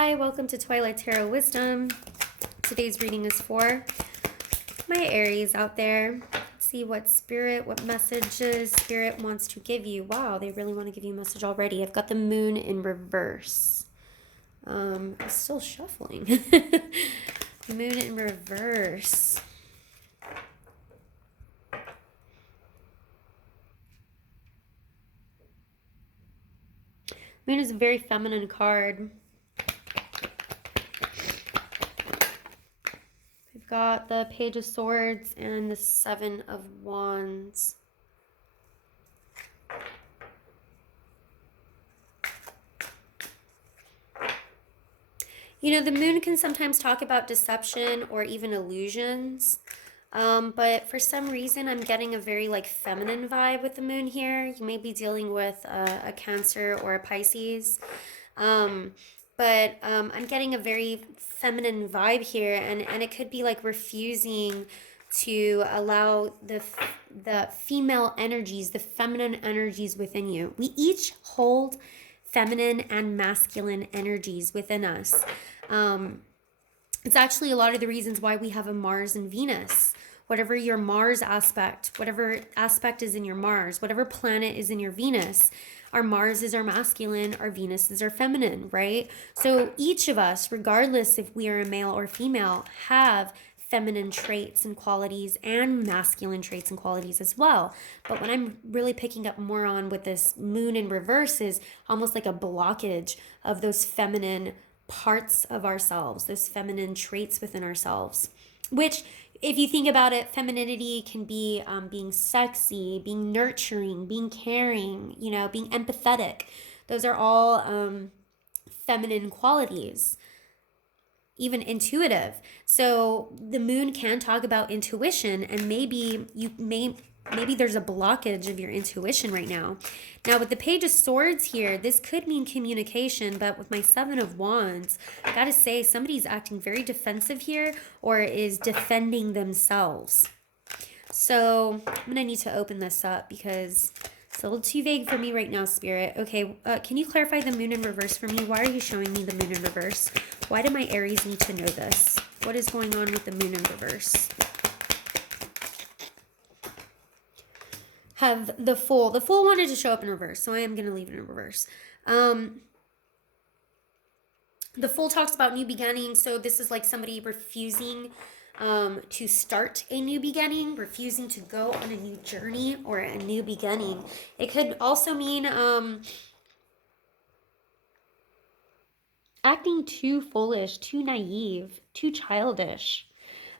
Hi, welcome to Twilight Tarot Wisdom. Today's reading is for my Aries out there. Let's see what what messages Spirit wants to give you. Wow, they really want to give you a message already. I've got the moon in reverse. I'm still shuffling. Moon in reverse. Moon is a very feminine card. We've got the Page of Swords and the Seven of Wands. You know, the moon can sometimes talk about deception or even illusions. But for some reason, I'm getting a very feminine vibe with the moon here. You may be dealing with a Cancer or a Pisces. I'm getting a very feminine vibe here, and it could be like refusing to allow the female energies, the feminine energies within you. We each hold feminine and masculine energies within us. It's actually a lot of the reasons why we have a Mars and Venus. Whatever your Mars aspect, whatever aspect is in your Mars, whatever planet is in your Venus, our Mars is our masculine, our Venus is our feminine, right? So each of us, regardless if we are a male or female, have feminine traits and qualities and masculine traits and qualities as well. But what I'm really picking up more on with this moon in reverse is almost like a blockage of those feminine parts of ourselves, those feminine traits within ourselves, which, if you think about it, femininity can be being sexy, being nurturing, being caring, being empathetic. Those are all feminine qualities, even intuitive. So the moon can talk about intuition, and maybe there's a blockage of your intuition right now. Now with the Page of Swords here, this could mean communication, but with my Seven of Wands, I gotta say somebody's acting very defensive here or is defending themselves. So I'm gonna need to open this up because it's a little too vague for me right now, Spirit. Okay, can you clarify the moon in reverse for me? Why are you showing me the moon in reverse? Why do my Aries need to know this? What is going on with the moon in reverse? Have the Fool. The Fool wanted to show up in reverse, so I am going to leave it in reverse. The Fool talks about new beginnings, so this is like somebody refusing to start a new beginning, refusing to go on a new journey or a new beginning. It could also mean acting too foolish, too naive, too childish.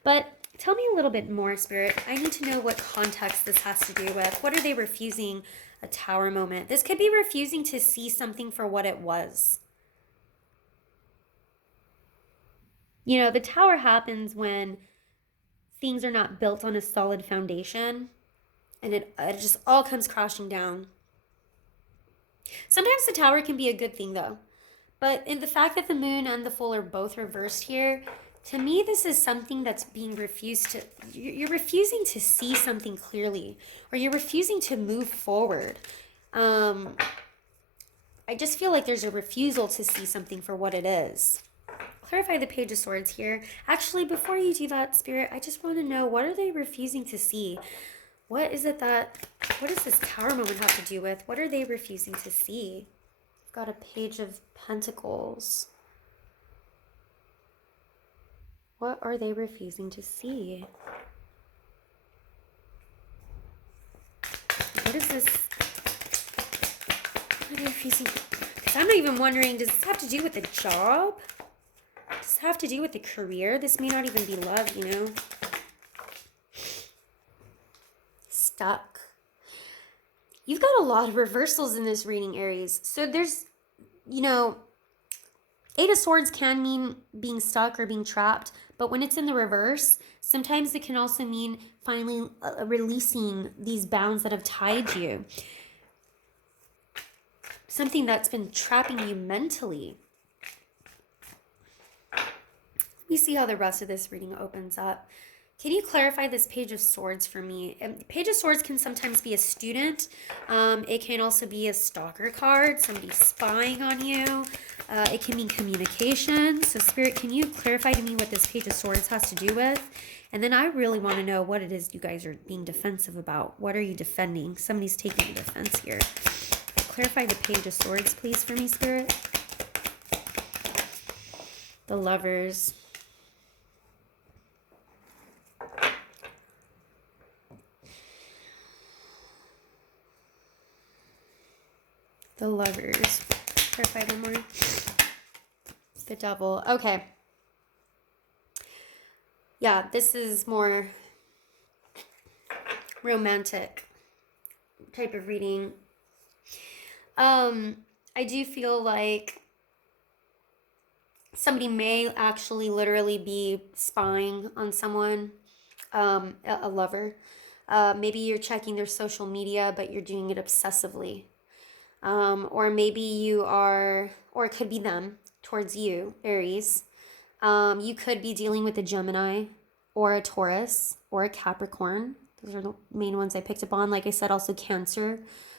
But tell me a little bit more, Spirit. I need to know what context this has to do with. What are they refusing? A Tower moment. This could be refusing to see something for what it was. You know, the Tower happens when things are not built on a solid foundation, and it just all comes crashing down. Sometimes the Tower can be a good thing, though. But in the fact that the moon and the Fool are both reversed here, to me, this is something that's being refused to. You're refusing to see something clearly, or you're refusing to move forward. I just feel like there's a refusal to see something for what it is. Clarify the Page of Swords here. Actually, before you do that, Spirit, I just want to know, what are they refusing to see? What does this Tower moment have to do with? What are they refusing to see? I've got a Page of Pentacles. What are they refusing to see? What is this? What are they refusing to... Because I'm not even wondering, does this have to do with the job? Does this have to do with the career? This may not even be love, Stuck. You've got a lot of reversals in this reading, Aries. So there's, Eight of Swords can mean being stuck or being trapped, but when it's in the reverse, sometimes it can also mean finally releasing these bounds that have tied you. Something that's been trapping you mentally. Let me see how the rest of this reading opens up. Can you clarify this Page of Swords for me? Page of Swords can sometimes be a student. It can also be a stalker card, somebody spying on you. It can mean communication. So Spirit, can you clarify to me what this Page of Swords has to do with? And then I really want to know what it is you guys are being defensive about. What are you defending? Somebody's taking a defense here. Clarify the Page of Swords, please, for me, Spirit. The Lovers. The Lovers. Clarify one more. The Devil. Okay. Yeah, this is more romantic type of reading. I do feel like somebody may actually literally be spying on someone, a lover. Maybe you're checking their social media, but you're doing it obsessively. Or maybe you are, or it could be them towards you, Aries. You could be dealing with a Gemini or a Taurus or a Capricorn. Those are the main ones I picked up on. Like I said, also Cancer,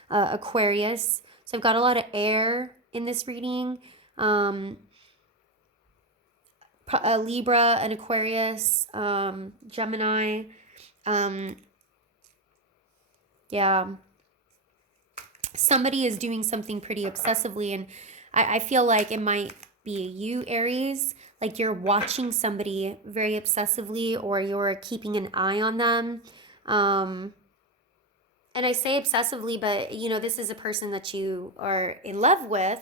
Aquarius. So I've got a lot of air in this reading. Libra and Aquarius, Gemini. Yeah. Somebody is doing something pretty obsessively, and I feel like it might be you, Aries. Like you're watching somebody very obsessively, or you're keeping an eye on them. And I say obsessively, but you know, this is a person that you are in love with,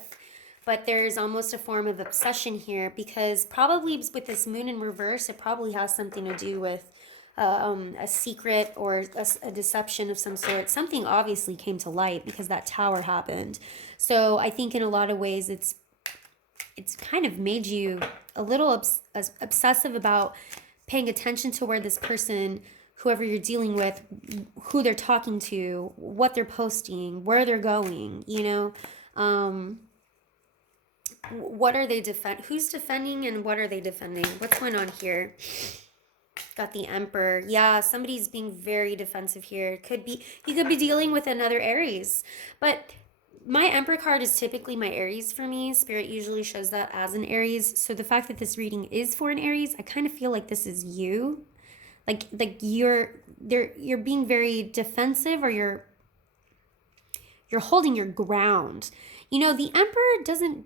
but there's almost a form of obsession here, because probably with this moon in reverse, it probably has something to do with a secret or a deception of some sort. Something obviously came to light because that tower happened. So I think in a lot of ways it's kind of made you a little obsessive about paying attention to where this person, whoever you're dealing with, who they're talking to, what they're posting, where they're going, you know. What are they who's defending, and what are they defending? What's going on here? Got the Emperor. Yeah, somebody's being very defensive here. You could be dealing with another Aries. But my Emperor card is typically my Aries for me. Spirit usually shows that as an Aries. So the fact that this reading is for an Aries, I kind of feel like this is you. Like you're being very defensive, or you're holding your ground. You know, the Emperor doesn't,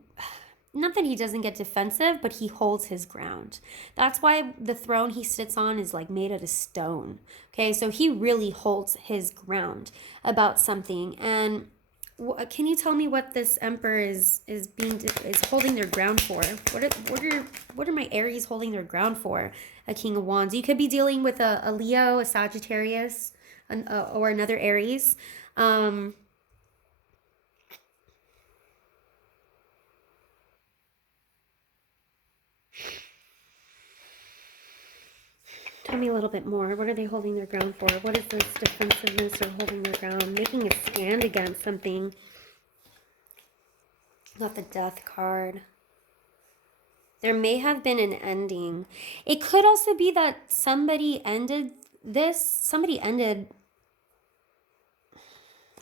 not that he doesn't get defensive, but he holds his ground. That's why the throne he sits on is like made out of stone. Okay, so he really holds his ground about something. And can you tell me what this Emperor is holding their ground for? What are my Aries holding their ground for? A King of Wands. You could be dealing with a Leo, a Sagittarius, or another Aries. Tell me a little bit more. What are they holding their ground for? What is this defensiveness or holding their ground? Making a stand against something. Got the Death card. There may have been an ending. It could also be that somebody ended this. Somebody ended.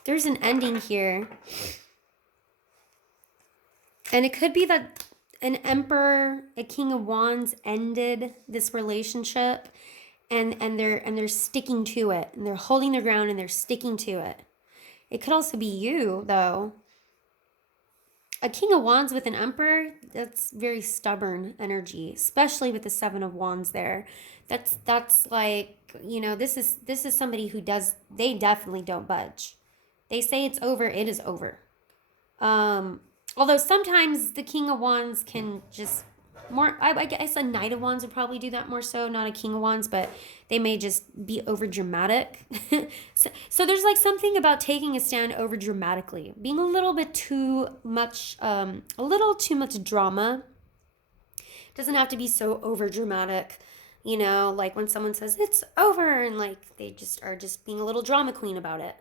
There's an ending here. And it could be that an Emperor, a King of Wands ended this relationship, and they're sticking to it, and they're holding their ground, and they're sticking to it. It could also be you, though. A King of Wands with an Emperor, that's very stubborn energy, especially with the Seven of Wands there. That's like, you know, this is somebody who they definitely don't budge. They say it's over, it is over. Although sometimes the King of Wands can just more, I guess a Knight of Wands would probably do that more so, not a King of Wands, but they may just be over dramatic. So there's like something about taking a stand over dramatically, being a little bit too much, a little too much drama. Doesn't have to be so over dramatic, you know, like when someone says it's over, and like they just are just being a little drama queen about it.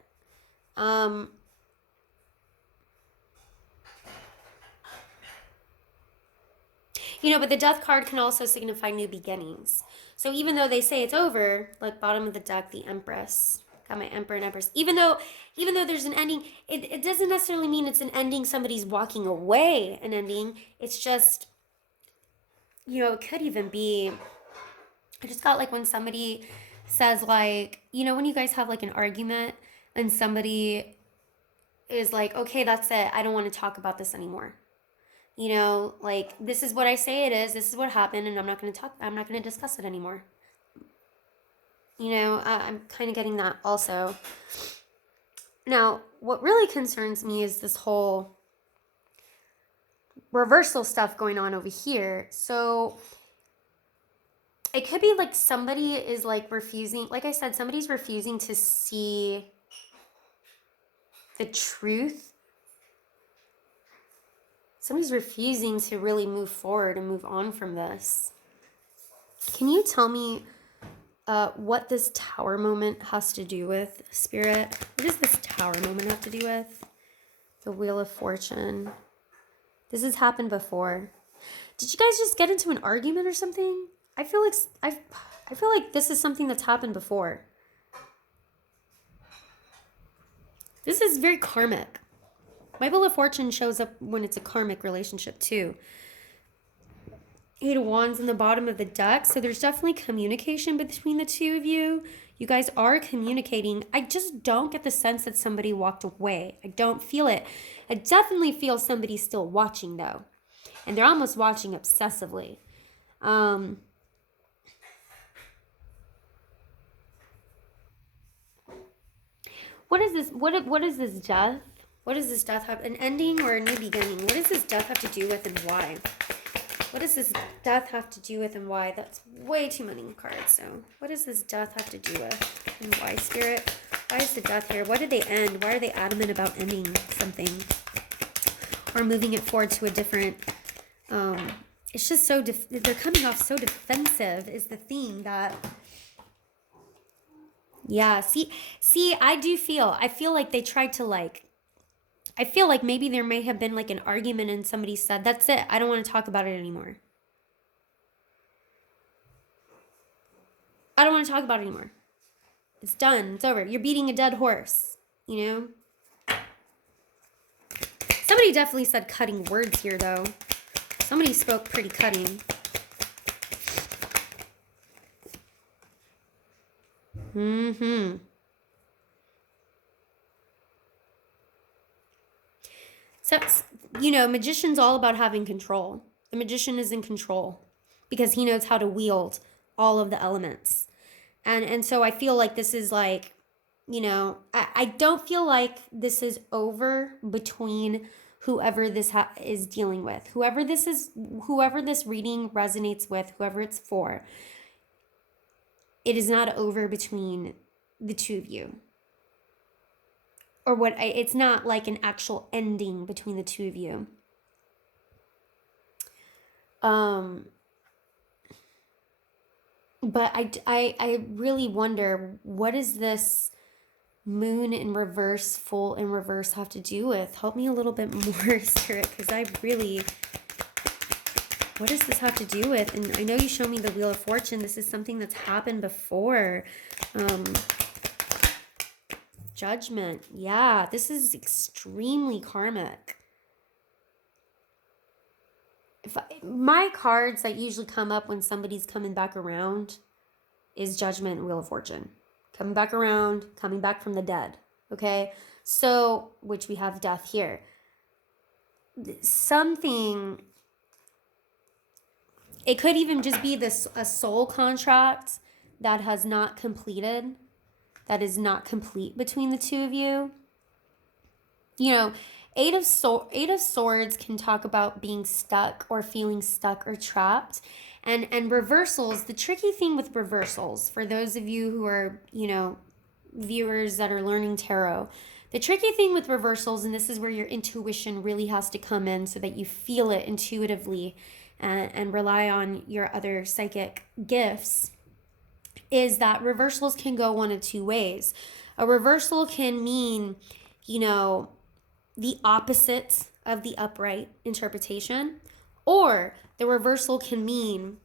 You know, but the death card can also signify new beginnings. So even though they say it's over, like bottom of the deck, the Empress. Got my Emperor and Empress. Even though there's an ending, it doesn't necessarily mean it's an ending, somebody's walking away an ending. It's just, you know, it could even be, I just got like when somebody says like, you know, when you guys have like an argument and somebody is like, okay, that's it. I don't want to talk about this anymore. You know, like, this is what I say it is. This is what happened, and I'm not going to discuss it anymore. You know, I'm kind of getting that also. Now, what really concerns me is this whole reversal stuff going on over here. So it could be like somebody is like refusing, like I said, somebody's refusing to see the truth. Somebody's refusing to really move forward and move on from this. Can you tell me what this Tower moment has to do with, Spirit? What does this Tower moment have to do with? The Wheel of Fortune. This has happened before. Did you guys just get into an argument or something? I feel like this is something that's happened before. This is very karmic. My Wheel of Fortune shows up when it's a karmic relationship too. Eight of Wands in the bottom of the deck. So there's definitely communication between the two of you. You guys are communicating. I just don't get the sense that somebody walked away. I don't feel it. I definitely feel somebody's still watching though. And they're almost watching obsessively. What is this? What is this death? What does this death have? An ending or a new beginning? What does this death have to do with and why? What does this death have to do with and why? That's way too many cards. So what does this death have to do with and why, Spirit? Why is the death here? Why did they end? Why are they adamant about ending something or moving it forward to a different... it's just so... they're coming off so defensive is the thing that... Yeah, see, I feel like they tried to like... I feel like maybe there may have been like an argument and somebody said, that's it, I don't want to talk about it anymore. I don't want to talk about it anymore. It's done. It's over. You're beating a dead horse, you know? Somebody definitely said cutting words here, though. Somebody spoke pretty cutting. So, you know, magician's all about having control. The magician is in control because he knows how to wield all of the elements. And so I feel like this is like, you know, I don't feel like this is over between whoever this is dealing with. Whoever this reading resonates with, whoever it's for. It is not over between the two of you. Or it's not like an actual ending between the two of you. But I really wonder, what does this moon in reverse, full in reverse have to do with? Help me a little bit more, Spirit, because what does this have to do with? And I know you show me the Wheel of Fortune. This is something that's happened before. Judgment. Yeah, this is extremely karmic. My cards that usually come up when somebody's coming back around is Judgment and Wheel of Fortune. Coming back around, coming back from the dead. Okay? So, which we have death here. Something, it could even just be a soul contract that has not completed. That is not complete between the two of you. You know, Eight of Swords can talk about being stuck or feeling stuck or trapped. And reversals, the tricky thing with reversals, for those of you who are, you know, viewers that are learning tarot, the tricky thing with reversals, and this is where your intuition really has to come in so that you feel it intuitively and rely on your other psychic gifts, is that reversals can go one of two ways. A reversal can mean, you know, the opposite of the upright interpretation, Or the reversal can mean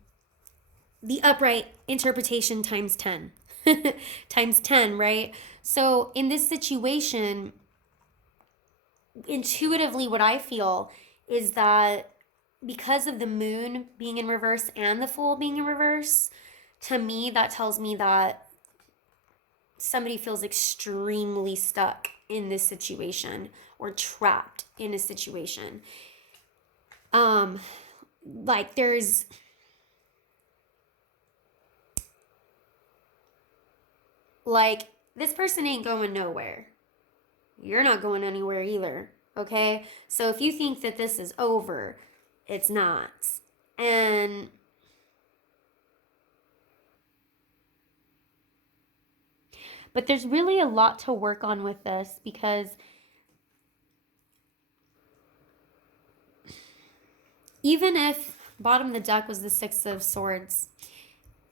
the upright interpretation times 10. Times 10, right? So in this situation, intuitively what I feel is that because of the moon being in reverse and the fool being in reverse, to me that tells me that somebody feels extremely stuck in this situation or trapped in a situation. Like there's like this person ain't going nowhere. You're not going anywhere either, okay? So if you think that this is over, it's not. And but there's really a lot to work on with this, because even if bottom of the deck was the Six of Swords,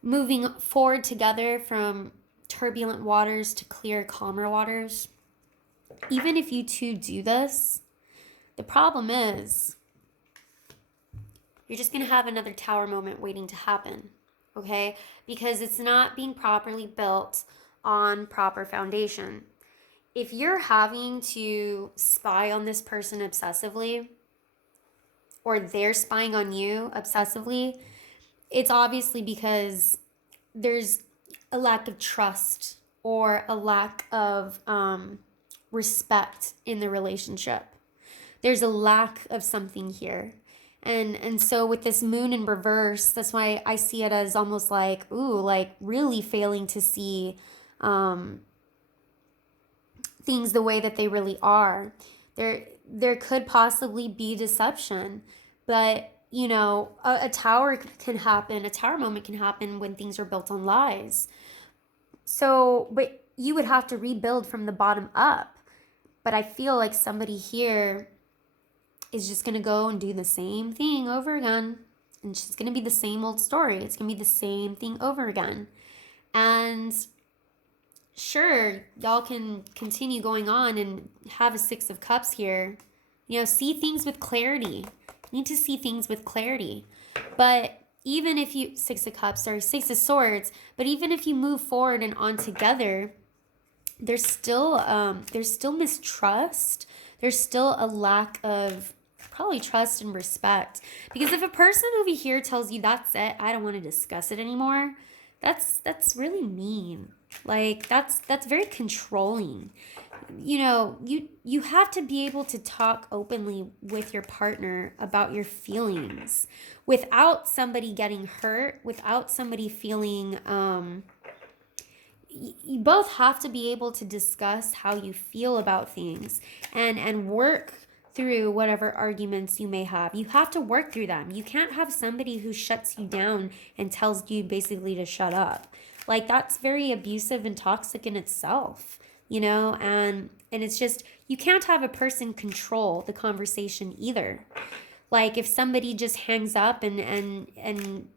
moving forward together from turbulent waters to clear, calmer waters, even if you two do this, the problem is you're just going to have another tower moment waiting to happen, okay? Because it's not being properly built on proper foundation. If you're having to spy on this person obsessively, or they're spying on you obsessively, it's obviously because there's a lack of trust or a lack of respect in the relationship. There's a lack of something here. And so with this moon in reverse, that's why I see it as almost like, ooh, like really failing to see things the way that they really are. There could possibly be deception, but you know, a tower can happen, a tower moment can happen when things are built on lies. So, but you would have to rebuild from the bottom up. But I feel like somebody here is just going to go and do the same thing over again. And it's just going to be the same old story. It's going to be the same thing over again. And sure, y'all can continue going on and have a Six of Cups here. You know, see things with clarity. You need to see things with clarity. But even if you, Six of Cups, sorry, Six of Swords, but even if you move forward and on together, there's still mistrust. There's still a lack of probably trust and respect. Because if a person over here tells you that's it, I don't want to discuss it anymore, that's really mean. Like that's very controlling. You know, you have to be able to talk openly with your partner about your feelings without somebody getting hurt, without somebody feeling you both have to be able to discuss how you feel about things and work through whatever arguments you may have. You have to work through them. You can't have somebody who shuts you down and tells you basically to shut up. Like that's very abusive and toxic in itself, you know, and it's just, you can't have a person control the conversation either. Like if somebody just hangs up and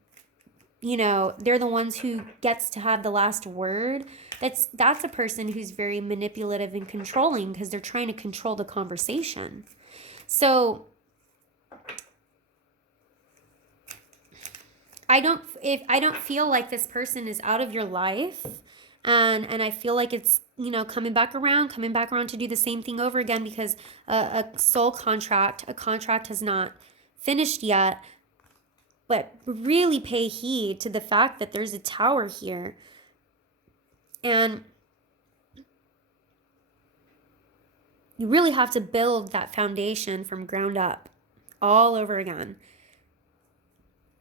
you know, they're the ones who gets to have the last word, that's a person who's very manipulative and controlling because they're trying to control the conversation. So I don't feel like this person is out of your life, and I feel like it's, you know, coming back around to do the same thing over again, because a contract has not finished yet. But really pay heed to the fact that there's a tower here. And you really have to build that foundation from ground up all over again.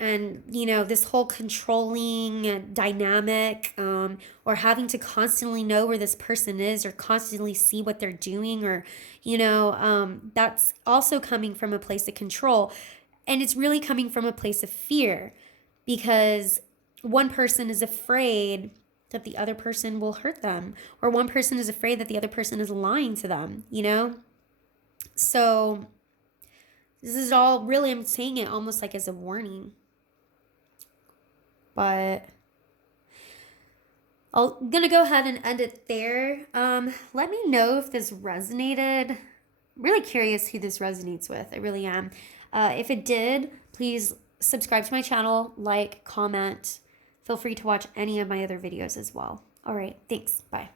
And, you know, this whole controlling dynamic, or having to constantly know where this person is or constantly see what they're doing, or, you know, that's also coming from a place of control. And it's really coming from a place of fear, because one person is afraid that the other person will hurt them, or one person is afraid that the other person is lying to them, you know? So this is all really, I'm saying it almost like as a warning. But I'm going to go ahead and end it there. Let me know if this resonated. I'm really curious who this resonates with. I really am. If it did, please subscribe to my channel, like, comment. Feel free to watch any of my other videos as well. All right, thanks. Bye.